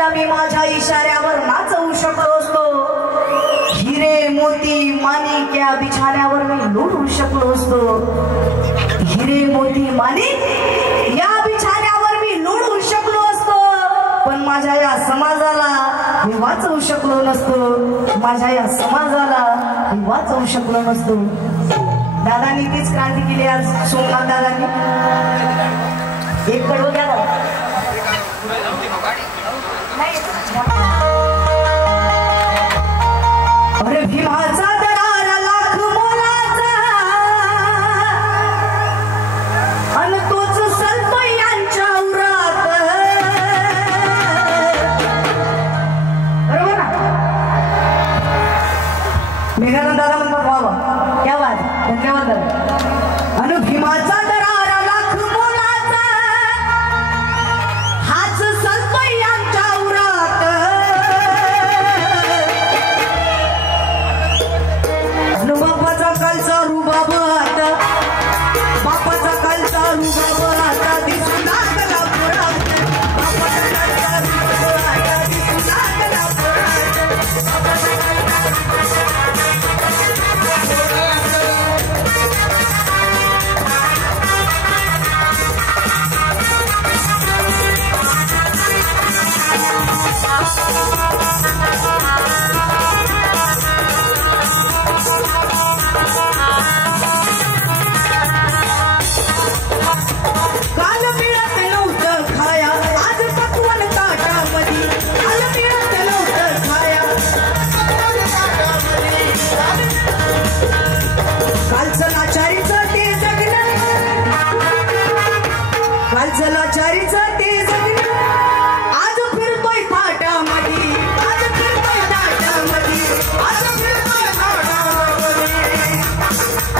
मुलीला मी माझ्या इशाऱ्यावर नाचवू शकलो असतो. हिरे मोती माणिक या बिछाण्यावर मी लुटू शकलो असतो. हिरे मोती माणिक या बिछाण्यावर मी लुटू शकलो असतो. पण माझ्या या समाजाला मी वाचवू शकलो नसतो. माझ्या या समाजाला मी वाचवू शकलो नसतो. दादांनी तीच क्रांती केली आज. सोमनाथ दादांनी एक कडवं द्या दादा. अरे भीमाचा दरारा लाख मोलाचा अन तोच सलतो यांच्या उरात. बरोबर ना? मेघानंद दादा म्हणतात बाबा क्या बात. धन्यवाद. अन भीमाचा दरारा लाख मोलाचा हाच सलतो यांच्या उरात. बापाचा कालचा रुबाब आता, बापाचा कालचा रुबाब आता दिसू लागला पुरात. बापाचा कालचा रुबाब आता दिसू लागला पुरात. काल मिळत नव्हतं खाया आज पकवान ताटामध्ये. काल मिळत नव्हतं खाया कालचं लाचारीचं ते जगणं. कालचं लाचारीचं ते जगणं आज फिरतोय ताटामध्ये. आज फिरतोय ताटामध्ये. आज फिरतोय ताटामध्ये.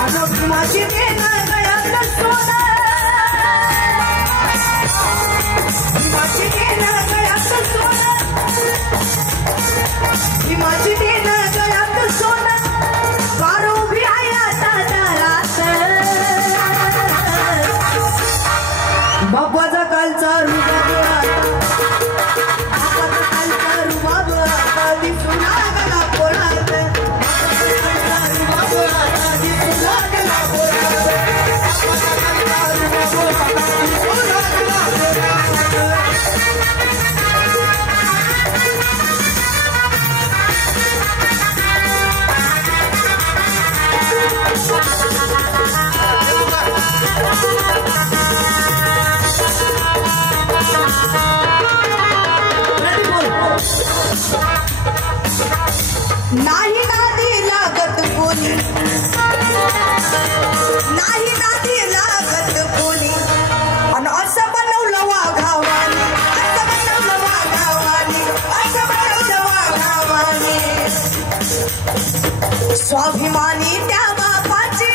आज भीमाची देणं गळ्यातलं सोनं. भीमाची देणं गळ्यातलं सोनं. भीमाची देणं गळ्यातलं सोनं. कार उभी आहे आता दारात. बापाचा कालचा रुबाब आता, बापाचा कालचा रुबाब आता दिसू लागला पोरात. बापाचा कालचा रुबाब आता दिसू लागला पोरात. बापाचा कालचा रुबाब आता दिसू लागला पोरात. नाही नादी लागत कोणी, नाही नादी लागत कोणी. अन असं बनवलं वाघावानी. असं बनवलं वाघावानी. असं बनवलं वाघावानी. स्वाभिमानी त्या बापाची,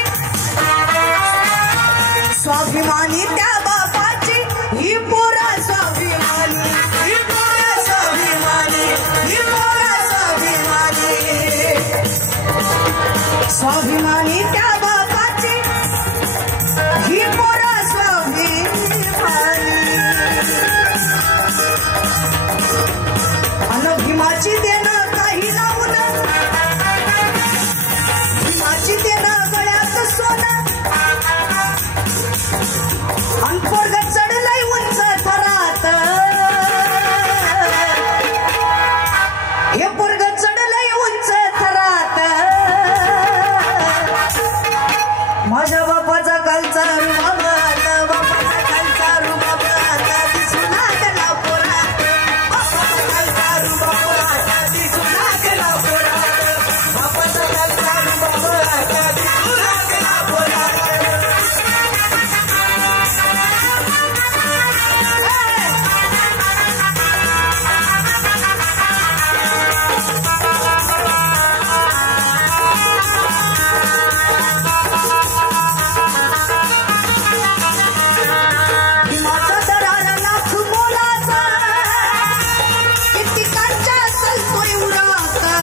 स्वाभिमानी त्या बापाची ही पोरा स्वाभिमानी. ही पोरा स्वाभिमानी. ही पोरा स्वाभिमानी. स्वाभिमानी त्या